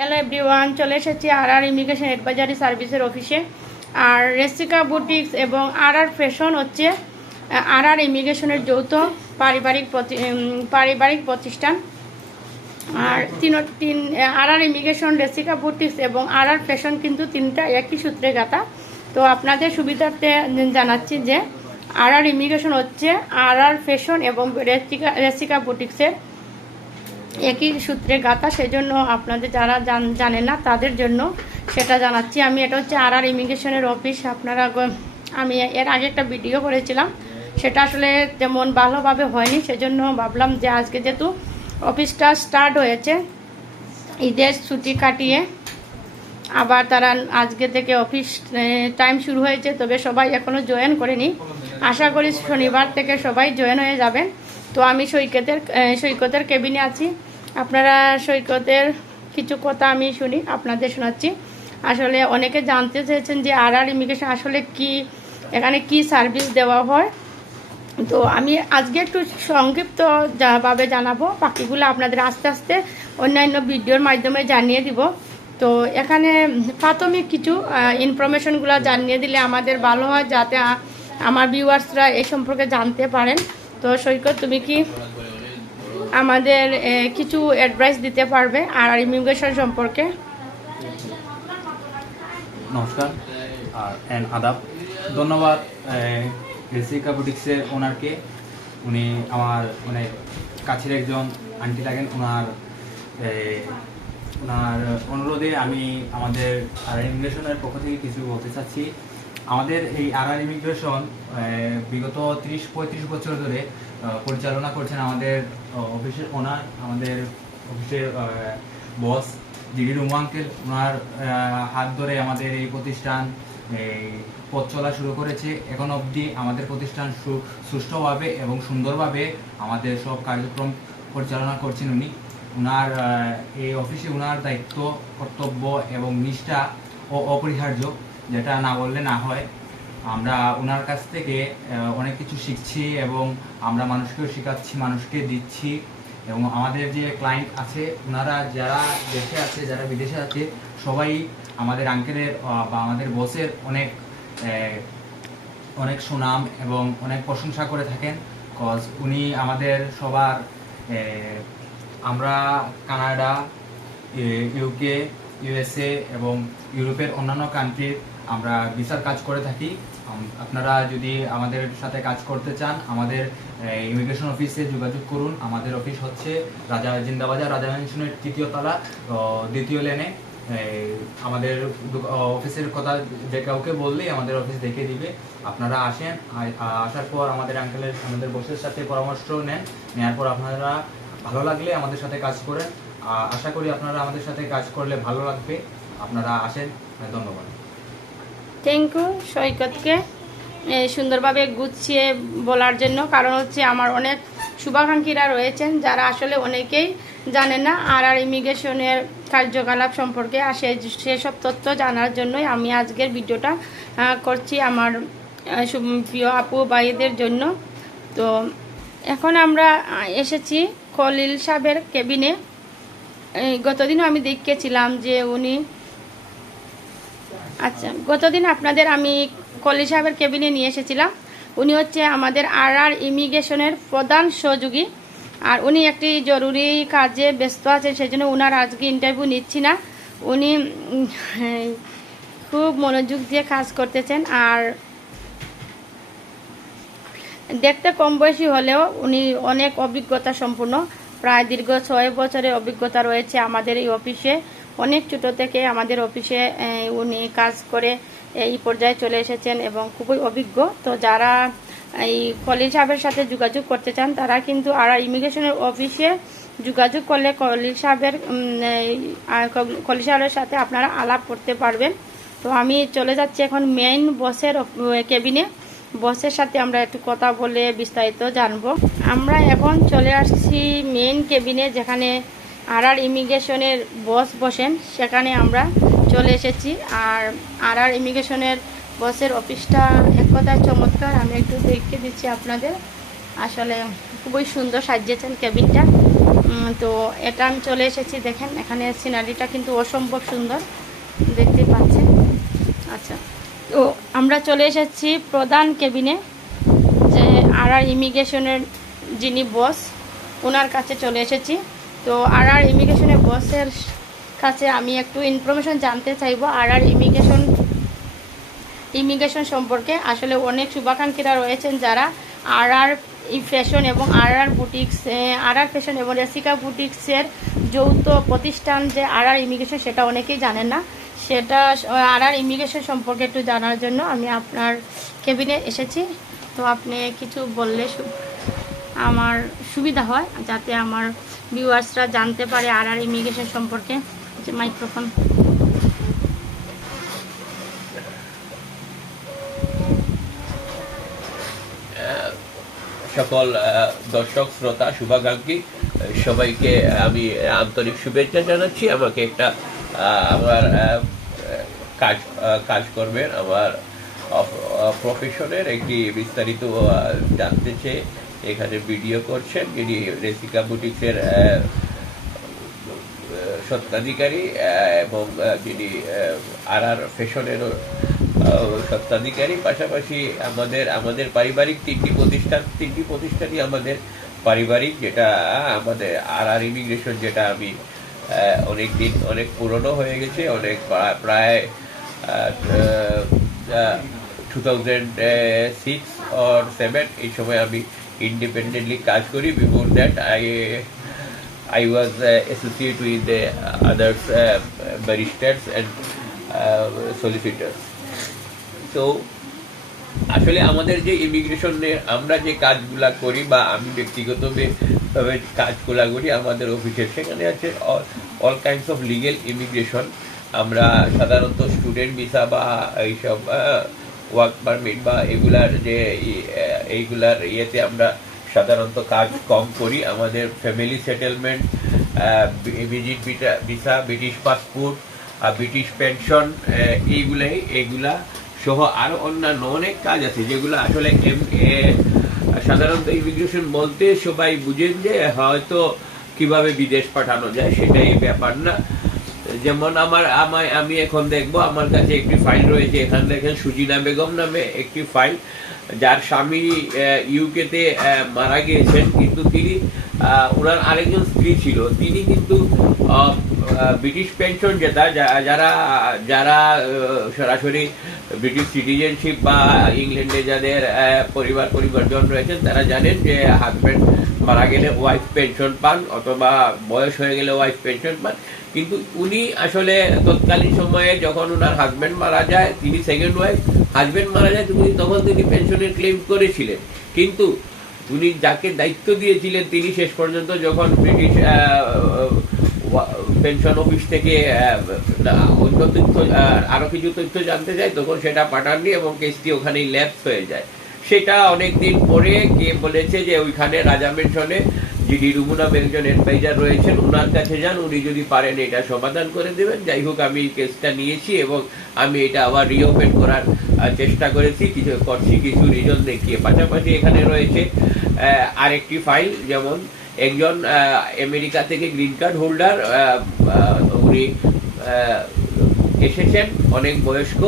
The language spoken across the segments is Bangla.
হ্যালো এভরিওয়ান, চলে এসেছি আর ইমিগ্রেশন অ্যাডভাইজারি সার্ভিসের অফিসে। আর রেসিকা বুটিক্স এবং আর ফ্যাশন হচ্ছে আর ইমিগ্রেশনের যৌথ পারিবারিক প্রতিষ্ঠান। আর আর ইমিগ্রেশন, রেসিকা বুটিক্স এবং আর ফ্যাশন কিন্তু তিনটা একই সূত্রে গাঁথা। তো আপনাদের সুবিধার্থে জানাচ্ছি যে আর ইমিগ্রেশন হচ্ছে আর ফ্যাশন এবং রেসিকা বুটিক্সের একই সূত্রে গাঁথা। সেজন্য আপনাদের যারা জানেন না তাদের জন্য সেটা জানাচ্ছি আমি। এটা হচ্ছে আর ইমিগ্রেশনের অফিস। আমি এর আগে একটা ভিডিও করেছিলাম, সেটা আসলে তেমন ভালোভাবে হয়নি। সেজন্য ভাবলাম যে আজকে যেহেতু অফিসটা স্টার্ট হয়েছে ঈদের ছুটি কাটিয়ে, আবার তারা আজকে থেকে অফিস টাইম শুরু হয়েছে, তবে সবাই এখনও জয়েন করেনি। আশা করি শনিবার থেকে সবাই জয়েন হয়ে যাবেন। তো আমি সৈকতের কেবিনে আছি। আপনারা সৈকতের কিছু কথা আমি শুনি, আপনাদের শোনাচ্ছি। আসলে অনেকে জানতে চেয়েছেন যে আর ইমিগ্রেশন আসলে কি, এখানে কি সার্ভিস দেওয়া হয়। তো আমি আজকে একটু সংক্ষিপ্তভাবে জানাবো, বাকিগুলো আপনাদের আস্তে আস্তে অন্যান্য ভিডিওর মাধ্যমে জানিয়ে দিব। তো এখানে প্রাথমিক কিছু ইনফরমেশনগুলো জানিয়ে দিলে আমাদের ভালো হয়, যাতে আমার ভিউয়ার্সরা এই সম্পর্কে জানতে পারেন। তো সৈকত, তুমি কি আমাদের কিছু অ্যাডভাইস দিতে পারবে আর ইমিগ্রেশন সম্পর্কে? নমস্কার আর আদাব। ধন্যবাদ রেসিকা বুটিক্সের ওনারকে। উনি আমার কাছের একজন আন্টি লাগেন। ওনার অনুরোধে আমি আমাদের আর ইমিগ্রেশনের পক্ষ থেকে কিছু বলতে চাচ্ছি। আমাদের এই আর ইমিগ্রেশন বিগত 30-35 বছর ধরে পরিচালনা করছেন আমাদের অফিসের ওনার, আমাদের অফিসের বস জিডি রুমু আঙ্কেল। ওনার হাত ধরে আমাদের এই প্রতিষ্ঠান পথ চলা শুরু করেছে। এখন অবধি আমাদের প্রতিষ্ঠান সুষ্ঠুভাবে এবং সুন্দরভাবে আমাদের সব কার্যক্রম পরিচালনা করছেন উনি। ওনার এই অফিসে ওনার দায়িত্ব, কর্তব্য এবং নিষ্ঠা অপরিহার্য, যেটা না বললে না হয়। আমরা ওনার কাছ থেকে অনেক কিছু শিখছি এবং আমরা মানুষকেও শেখাচ্ছি, মানুষকে দিচ্ছি। এবং আমাদের যে ক্লায়েন্ট আছে, ওনারা যারা দেশে আছে, যারা বিদেশে আছে, সবাই আমাদের আঙ্কেলের বা আমাদের বসের অনেক সুনাম এবং অনেক প্রশংসা করে থাকেন। কজ উনি আমাদের সবার, আমরা কানাডা, ইউকে, ইউএসএ এবং ইউরোপের অন্যান্য কান্ট্রির আমরা ভিসার কাজ করে থাকি। আপনারা যদি আমাদের সাথে কাজ করতে চান, আমাদের ইমিগ্রেশন অফিসে যোগাযোগ করুন। আমাদের অফিস হচ্ছে জিন্দাবাজার রাজা ম্যানশনের 3য় তলা, 2য় লেনে। আমাদের অফিসের কথা যে কাউকে বললেই আমাদের অফিস দেখে দিবে। আপনারা আসেন, আসার পর আমাদের বসের সাথে পরামর্শ নেওয়ার পর আপনারা ভালো লাগলে আমাদের সাথে কাজ করেন। আশা করি আপনারা আমাদের সাথে কাজ করলে ভালো লাগবে। আপনারা আসেন। ধন্যবাদ। থ্যাংক ইউ সৈকতকে সুন্দরভাবে গুছিয়ে বলার জন্য। কারণ হচ্ছে আমার অনেক শুভাকাঙ্ক্ষীরা রয়েছেন যারা আসলে অনেকেই জানে না আর ইমিগ্রেশনের কার্যকলাপ সম্পর্কে। আর সেসব তথ্য জানার জন্যই আমি আজকের ভিডিওটা করছি আমার প্রিয় আপু ভাইদের জন্য। তো এখন আমরা এসেছি খলিল সাহেবের কেবিনে। গতদিনও আমি দেখেছিলাম যে উনি, আচ্ছা, গতদিন আপনাদের আমি খলিল সাহেবের কেবিনে নিয়ে এসেছিলাম। উনি হচ্ছে আমাদের আর ইমিগ্রেশনের প্রধান সহযোগী। আর উনি একটি জরুরি কাজে ব্যস্ত আছেন, সেজন্য ওনার আজকে ইন্টারভিউ নিচ্ছি না। উনি খুব মনোযোগ দিয়ে কাজ করতেছেন। আর দেখতে কম বয়সী হলেও উনি অনেক অভিজ্ঞতা সম্পন্ন, প্রায় দীর্ঘ 6 বছরের অভিজ্ঞতা রয়েছে আমাদের এই অফিসে। অনেক ছোট থেকে আমাদের অফিসে উনি কাজ করে এই পর্যায়ে চলে এসেছেন এবং খুবই অভিজ্ঞ। তো যারা এই খলিল সাহেবের সাথে যোগাযোগ করতে চান, তারা কিন্তু আর ইমিগ্রেশনের অফিসে যোগাযোগ করলে খলিল সাহেবের সাথে আপনারা আলাপ করতে পারবেন। তো আমি চলে যাচ্ছি এখন মেইন বসের কেবিনে। বসের সাথে আমরা একটু কথা বলে বিস্তারিত জানবো। আমরা এখন চলে আসছি মেইন কেবিনে, যেখানে আর ইমিগ্রেশনের বস বসেন, সেখানে আমরা চলে এসেছি। আর ইমিগ্রেশনের বসের অফিসটা এক কথায় চমৎকার। আমি একটু দেখে দিচ্ছি আপনাদের। আসলে খুবই সুন্দর সাজিয়েছেন কেবিনটা। তো এটা আমি চলে এসেছি, দেখেন এখানে সিনারিটা কিন্তু অসম্ভব সুন্দর দেখতে পাচ্ছেন। আচ্ছা, তো আমরা চলে এসেছি প্রধান কেবিনে, যে আর ইমিগ্রেশনের যিনি বস ওনার কাছে চলে এসেছি। তো আর ইমিগ্রেশনের বসের কাছে আমি একটু ইনফরমেশন জানতে চাইবো আর ইমিগ্রেশন সম্পর্কে। আসলে অনেক শুভাকাঙ্ক্ষীরা রয়েছেন যারা আর ফ্যাশন এবং আর বুটিক্স, আর ফ্যাশন এবং রেসিকা বুটিক্সের যৌথ প্রতিষ্ঠান যে আর ইমিগ্রেশন, সেটা অনেকেই জানেন না। সেটা আর ইমিগ্রেশন সম্পর্কে একটু জানার জন্য আমি আপনার কেবিনে এসেছি। তো আপনি কিছু বললে আমার সুবিধা হয়, যাতে আমার ভিউয়ার্সরা জানতে পারে আর ইমিগ্রেশন সম্পর্কে। যে মাইক্রোফোন। সকল দর্শক শ্রোতা শুভাকাঙ্ক্ষী সবাইকে আমি আন্তরিক শুভেচ্ছা জানাচ্ছি। আমাকে একটা আমার কাজ করবেন, আমার প্রফেশনের একটি বিস্তারিত জানতে চেয়ে এখানে ভিডিও করছেন যিনি রেসিকা বুটিক্সের স্বত্বাধিকারী এবং যিনি আর ফ্যাশনেরও স্বত্বাধিকারী। পাশাপাশি আমাদের পারিবারিক তিনটি প্রতিষ্ঠানই আমাদের পারিবারিক, যেটা আমাদের আর ইমিগ্রেশন, যেটা আমি অনেক পুরনো হয়ে গেছে, অনেক প্রায় 2006 or 7 এই সময় আমি ইন্ডিপেন্ডেন্টলি কাজ করি। Before that I was associated with the others barristers and solicitors. তো আসলে আমাদের যে ইমিগ্রেশনের আমরা যে কাজগুলা করি বা আমি ব্যক্তিগতভাবে কাজগুলা করি আমাদের অফিসে, সেখানে আছে all kinds of legal immigration. আমরা সাধারণত স্টুডেন্ট ভিসা বা এইসব ওয়ার্ক পারমিট বা এইগুলার ইয়েতে আমরা সাধারণত কাজ কম করি। আমাদের family settlement, visit visa, British passport, British pension, এইগুলা সহ আরো অন্যান্য অনেক কাজ আছে যেগুলো আসলে সাধারণত ইমিগ্রেশন বলতে সবাই বুঝেন যে হয়তো কিভাবে বিদেশ পাঠানো যায়, সেটাই ব্যাপার না। যেমন আমি এখন দেখবো আমার কাছে একটি ফাইল রয়েছে, এখানে দেখেন সুজিনা বেগম নামে একটি ফাইল, যার স্বামী ইউকেতে মারা গিয়েছেন, কিন্তু তিনি ওনার আরেকজন স্ত্রী ছিল, তিনি কিন্তু ব্রিটিশ পেনশন যারা সরাসরি ব্রিটিশ সিটিজেনশিপ বা ইংল্যান্ডে যাদের পরিবারজন রয়েছেন তারা জানেন যে হাজব্যান্ড মারা গেলে ওয়াইফ পেনশন পান অথবা বয়স হয়ে গেলে ওয়াইফ পেনশন পান। কিন্তু উনি আসলে তৎকালীন সময়ে যখন ওনার হাজব্যান্ড মারা যায়, তিনি সেকেন্ড ওয়াইফ, হাজব্যান্ড মারা যায় তখন তিনি পেনশনের ক্লেম করেছিলেন, কিন্তু উনি যাকে দায়িত্ব দিয়েছিলেন তিনি শেষ পর্যন্ত যখন ব্রিটিশ পেনশন অফিস থেকে অন্য তথ্য আরো কিছু তথ্য জানতে চায় তখন সেটা পাঠাননি এবং কেসটি ওখানেই ল্যাপস হয়ে যায়। সেটা অনেকদিন পরে কে বলেছে যে ওইখানে রাজা মেনশনে যিনি রুমুনা একজন অ্যাডভাইজার রয়েছেন ওনার কাছে যান, উনি যদি পারেন এটা সমাধান করে দেবেন। যাই হোক, আমি কেসটা নিয়েছি এবং আমি এটা আবার রিওপেন করার চেষ্টা করেছি, কিছু রিজন দেখিয়ে। পাশাপাশি এখানে রয়েছে আরেকটি ফাইল, যেমন একজন আমেরিকা থেকে গ্রিন কার্ড হোল্ডার, উনি এসেছেন অনেক বয়স্ক,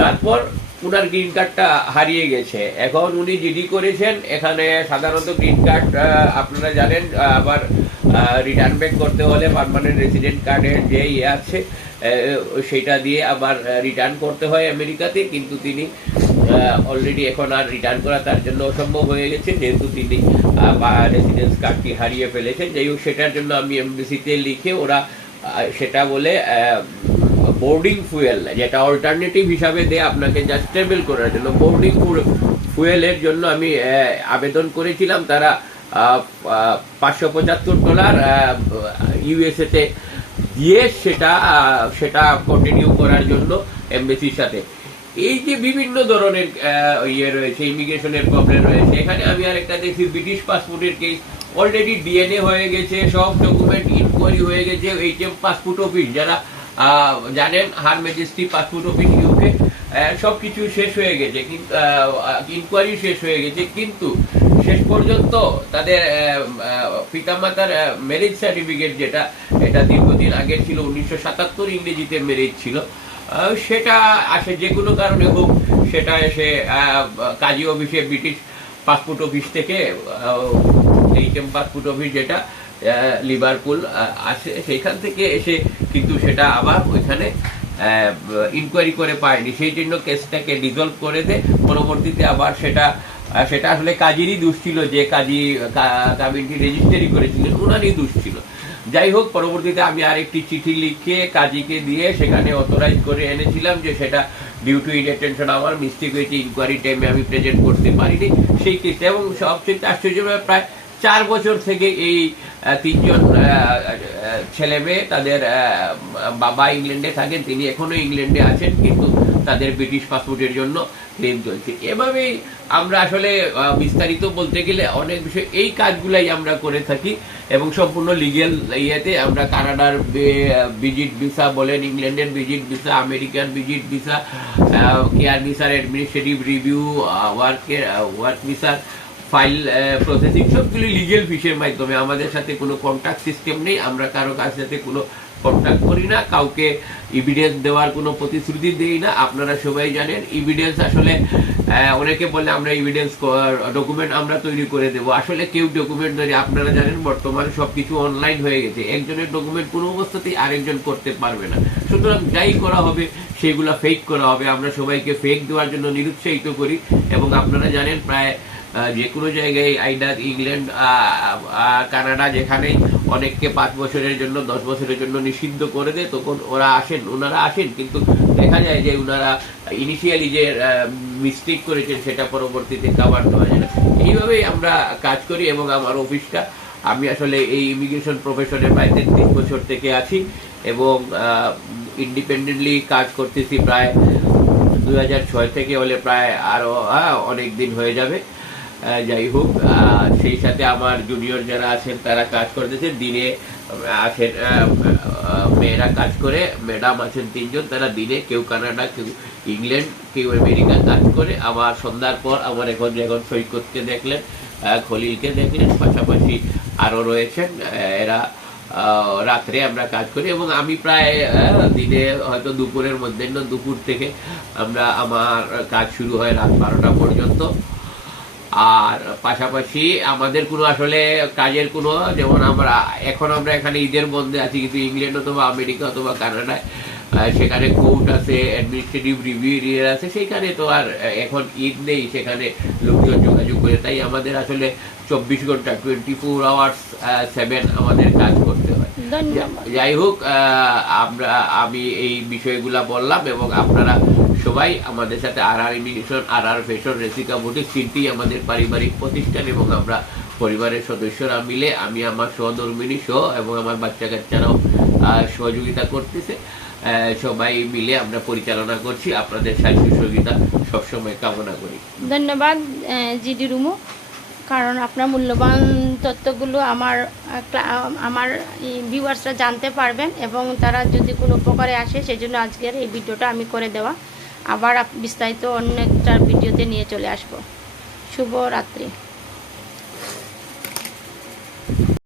তারপর উনার গ্রিন কার্ডটা হারিয়ে গেছে। এখন উনি জিডি করেছেন, এখানে সাধারণত গ্রিন কার্ড আপনারা জানেন আবার রিটার্ন ব্যাক করতে হলে পার্মানেন্ট রেসিডেন্ট কার্ডের যে ইয়ে আছে সেটা দিয়ে আবার রিটার্ন করতে হয় আমেরিকাতে, কিন্তু তিনি অলরেডি এখন আর রিটার্ন করা তার জন্য অসম্ভব হয়ে গেছে, যেহেতু তিনি রেসিডেন্স কার্ডটি হারিয়ে ফেলেছেন। যাই হোক, সেটার জন্য আমি এমবেসিতে লিখে ওরা সেটা বলে বোর্ডিং ফুয়েল, যেটা অল্টারনেটিভ হিসাবে দেয় আপনাকে জাস্ট ট্রাভেল করার জন্য, বোর্ডিং ফুয়েলের জন্য আমি আবেদন করেছিলাম। তারা $575 ইউএসএ তে দিয়ে সেটা কন্টিনিউ করার জন্য এমবেসির সাথে। এই যে বিভিন্ন ধরনের ইয়ে রয়েছে, ইমিগ্রেশনের প্রবলেম রয়েছে। এখানে আমি আরেকটা দেখি ব্রিটিশ পাসপোর্টের কেস, অলরেডি ডিএনএ হয়ে গেছে, সব ডকুমেন্ট ইনকোয়ারি হয়ে গেছে। এইচএম পাসপোর্ট অফিস, যারা জানেন হার ম্যাজেস্টি পাসপোর্ট অফিস ইউকে, সবকিছু শেষ হয়ে গেছে, কিন্তু ইনকোয়ারি শেষ হয়ে গেছে, কিন্তু শেষ পর্যন্ত তাদের পিতামাতার ম্যারেজ সার্টিফিকেট যেটা, এটা দীর্ঘদিন আগে ছিল 1977 ইংরেজিতে ম্যারেজ ছিল, সেটা আসে যে কোনো কারণে হোক, সেটা এসে কাজী অফিসে ব্রিটিশ পাসপোর্ট অফিস থেকে এইচএম পাসপোর্ট অফিস যেটা লিভারপুল আসে, সেইখান থেকে এসে কিন্তু সেটা আবার ওইখানে ইনকোয়ারি করে পায়নি, সেই জন্য কেসটাকে ডিজলভ করে দেয়। পরবর্তীতে আবার সেটা আসলে কাজীরই দোষ ছিল, যে কাজী কাবিনটি রেজিস্ট্রি করেছিলেন ওনারই দোষ ছিল। যাই হোক, পরবর্তীতে আমি আরেকটি চিঠি লিখে কাজীকে দিয়ে সেখানে অথরাইজ করে এনেছিলাম যে সেটা ডিউ টু ইনঅ্যাটেনশন আমার মিস্টেক হয়েছে, ইনকোয়ারি টাইমে আমি প্রেজেন্ট করতে পারিনি সেই কেসটা। এবং সবচেয়ে আশ্চর্যভাবে প্রায় 4 বছর থেকে এই 3 জন ছেলে মেয়ে, তাদের বাবা ইংল্যান্ডে থাকেন, তিনি এখনো ইংল্যান্ডে আছেন, কিন্তু তাদের ব্রিটিশ পাসপোর্টের জন্য ক্লেম চলছে। এভাবেই আমরা আসলে বিস্তারিত বলতে গেলে অনেক বিষয় এই কাজগুলাই আমরা করে থাকি, এবং সম্পূর্ণ লিগেল ইয়েতে আমরা কানাডার ভিজিট ভিসা বলেন, ইংল্যান্ডের visit visa, American visit visa, care ভিসার অ্যাডমিনিস্ট্রেটিভ রিভিউ, ওয়ার্ক ভিসার ফাইল প্রসেসিং, সবগুলি লিগেল ফিসের মাধ্যমে। আমাদের সাথে কোনো কন্ট্যাক্ট সিস্টেম নেই, আমরা কারো কাছ সাথে কোনো কন্ট্যাক্ট করি না, কাউকে এভিডেন্স দেওয়ার কোনো প্রতিশ্রুতি দেই না। আপনারা সবাই জানেন এভিডেন্স আসলে অনেকে বলে আমরা এভিডেন্স ডকুমেন্ট আমরা তৈরি করে দেব, আসলে কেউ ডকুমেন্ট ধরে, আপনারা জানেন বর্তমানে সবকিছু অনলাইন হয়ে গেছে, একজনের ডকুমেন্ট কোনো অবস্থাতেই আরেকজন করতে পারবে না। সুতরাং যাই করা হবে সেগুলা ফেক করা হবে। আমরা সবাইকে ফেক দেওয়ার জন্য নিরুৎসাহিত করি, এবং আপনারা জানেন প্রায় যে কোনো জায়গায় আইদার ইংল্যান্ড, কানাডা, যেখানে অনেককে 5 বছরের জন্য 10 বছরের জন্য নিষিদ্ধ করে দেয়, তখন ওনারা আসেন, কিন্তু দেখা যায় যে ওনারা ইনিশিয়ালি যে মিস্টেক করেছেন সেটা পরবর্তীতে কাভার দেওয়া যায় না। এইভাবেই আমরা কাজ করি, এবং আমার অফিসটা, আমি আসলে এই ইমিগ্রেশন প্রফেশনে প্রায় 33 বছর থেকে আছি, এবং ইন্ডিপেন্ডেন্টলি কাজ করতেছি প্রায় 2006 থেকে, হলে প্রায় আরো অনেক দিন হয়ে যাবে। যাই হোক, সেই সাথে আমার জুনিয়র যারা আছেন তারা কাজ করতেছেন, দিনে আছেন মেয়েরা কাজ করে, ম্যাডাম আছেন 3 জন, তারা দিনে কেউ কানাডা, কেউ ইংল্যান্ড, কেউ আমেরিকা কাজ করে। আবার সন্ধ্যার পর আমার এখন সৈকতকে দেখলেন, খলিলকে দেখলেন, পাশাপাশি আরো রয়েছেন, এরা রাত্রে আমরা কাজ করি। এবং আমি প্রায় দিনে হয়তো দুপুরের মধ্যে, দুপুর থেকে আমার কাজ শুরু হয় রাত 12টা পর্যন্ত। আর পাশাপাশি আমাদের কোনো আসলে কাজের কোনো, যেমন আমরা এখানে ঈদের বন্ধে আছি, কিন্তু ইংল্যান্ড অথবা আমেরিকা অথবা কানাডায় সেখানে কোর্ট আছে, অ্যাডমিনিস্ট্রেটিভ রিভিউ আছে, সেখানে তো আর এখন ঈদ নেই, সেখানে লোকজন যোগাযোগ করে। তাই আমাদের আসলে 24 ঘন্টা 24 আওয়ার্স 7 আমাদের কাজ করতে হয়। যাই হোক, আমি এই বিষয়গুলা বললাম, এবং আপনারা সবাই আমাদের সাথে ইমিগ্রেশন, ফ্যাশন, রেসিকা বুটিক, 3টি আমাদের পারিবারিক প্রতিষ্ঠান, এবং আমরা পরিবারের সদস্যরা মিলে, আমি আমার সহধর্মিনী সহ এবং আমার বাচ্চা কাচ্চারাও সহযোগিতা করতেছে, সবাই মিলে আমরা পরিচালনা করছি। আপনাদের সাহায্য সহযোগিতা সবসময় কামনা করি। ধন্যবাদ জিডি রুমু, কারণ আপনার মূল্যবান তথ্যগুলো আমার ভিউয়ার্সরা জানতে পারবেন, এবং তারা যদি কোনো উপকারে আসে, সেই জন্য আজকের এই ভিডিওটা আমি করে দেওয়া। আবার বিস্তারিত অন্য একটা ভিডিওতে নিয়ে চলে আসব। শুভ রাত্রি।